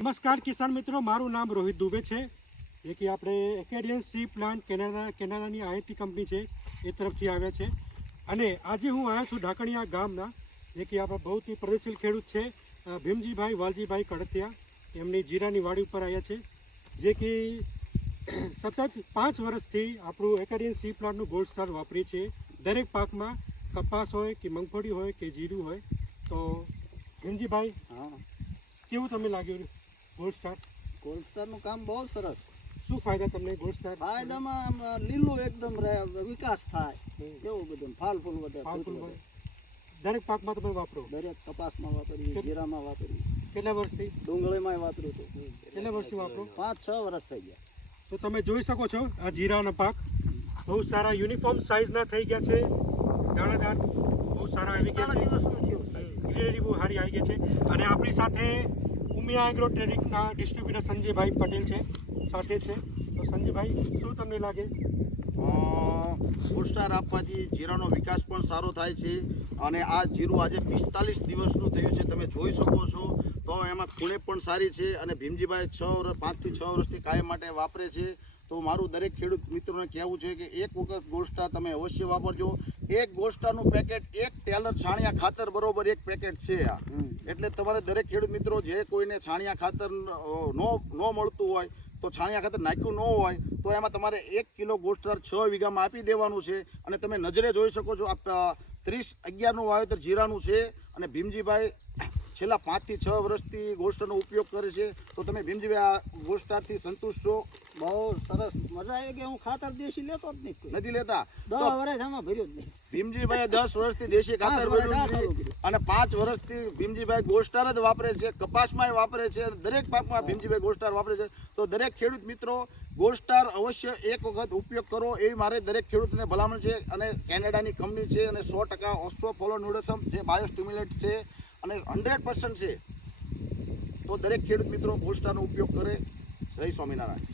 નમસ્કાર કિસાન મિત્રો, મારું નામ રોહિત દુબે છે. જે કે આપણે એકેડિયન સી પ્લાન્ટ કેનેડાની આઈટી કંપની છે એ તરફથી આવ્યા છે. અને આજે હું આવ્યો છું ઢાકણિયા ગામના, જે કે આપણા બહુ જ પ્રગતિશીલ ખેડૂત છે ભીમજીભાઈ વાલજીભાઈ કડતિયા. એમની જીરાની વાડી ઉપર આવ્યા છે, જે કે સતત 5 વર્ષથી આપણું એકેડિયન સી પ્લાન્ટનું ગોલ્ડ સ્ટાર વાપરીએ છીએ. દરેક પાકમાં કપાસ હોય કે મગફળી હોય કે જીરું હોય. તો ભીમજીભાઈ, કેવું તમને લાગ્યું ગોલ્ડ સ્ટાર? ગોલ્ડ સ્ટારનું કામ બહુ સરસ. શું ફાયદા તમને ગોલ્ડ સ્ટાર? ફાયદામાં લીલું એકદમ રહે, વિકાસ થાય, એવું બધું ફાલ ફૂલ વધે. દરેક પાકમાં તમે વાપરો? દરેક કપાસમાં વાપરીએ, જીરામાં વાપરીએ. કેટલા વર્ષથી? ડુંગળીમાં વાપર્યું હતું. કેટલા વર્ષથી વાપરો? 5-6 વર્ષ થઈ ગયા. તો તમે જોઈ શકો છો આ જીરાના પાક બહુ સારા યુનિફોર્મ સાઇઝના થઈ ગયા છે. દાણાદાર બહુ સારા આવી ગયા છે. ગ્રીનરી બહુ સારી આવી ગઈ છે. અને આપણી સાથે ઉમિયા એગ્રો ટ્રેડિંગના ડિસ્ટ્રીબ્યુટર સંજયભાઈ પટેલ છે સાથે છે. તો સંજયભાઈ, શું તમને લાગે? ગોલ્ડ સ્ટાર આપવાથી જીરાનો વિકાસ પણ સારો થાય છે. અને આ જીરું આજે 45 દિવસનું થયું છે, તમે જોઈ શકો છો. તો એમાં ખૂણે પણ સારી છે. અને ભીમજીભાઈ 5 થી 6 વર્ષથી કાયમ માટે વાપરે છે. તો મારું દરેક ખેડૂત મિત્રોને કહેવું છે કે એક વખત ગોલ્ડ સ્ટાર તમે અવશ્ય વાપરજો. એક ગોલ્ડ સ્ટારનું પેકેટ, એક ટેલર છાણિયા ખાતર બરોબર એક પેકેટ છે આ. એટલે તમારે દરેક ખેડૂત મિત્રો, જે કોઈને છાણિયા ખાતર ન મળતું હોય, તો છાણિયા ખાતર નાખ્યું ન હોય, તો એમાં તમારે 1 કિલો ગોલ્ડ સ્ટાર 6 વીઘામાં આપી દેવાનું છે. અને તમે નજરે જોઈ શકો છો, 30-11નું વાવેતર જીરાનું છે. અને ભીમજીભાઈ છેલ્લા 5 થી 6 વર્ષથી ગોલ્ડ સ્ટારનો ઉપયોગ કરે છે. તો તમે ભીમજીભાઈ આ ગોલ્ડ સ્ટારથી સંતુષ્ટ છો? બહુ સરસ, મજા આવી ગઈ. હું ખાતર દેશી લેતો જ નહીં, નથી લેતા? 10 વર્ષ આમાં ભર્યું જ નહીં. ભીમજીભાઈ 10 વર્ષથી દેશી ખાતર ભર્યું અને 5 વર્ષથી ભીમજીભાઈ ગોલ્ડ સ્ટાર જ વાપરે છે. કપાસમાં વાપરે છે, દરેક પાકમાં ભીમજીભાઈ ગોલ્ડ સ્ટાર વાપરે છે. તો દરેક ખેડૂત મિત્રો ગોલ્ડ સ્ટાર અવશ્ય એક વખત ઉપયોગ કરો, એવી મારે દરેક ખેડૂતને ભલામણ છે. અને કેનેડાની કંપની છે અને 100% ઓસ્ટ્રોફોલોન્યુડસમ જે બાયોસ્ટિમ્યુલેન્ટ છે અને 100% છે. તો દરેક ખેડૂત મિત્રો ગોલ્ડ સ્ટારનો ઉપયોગ કરે. જય સ્વામિનારાયણ.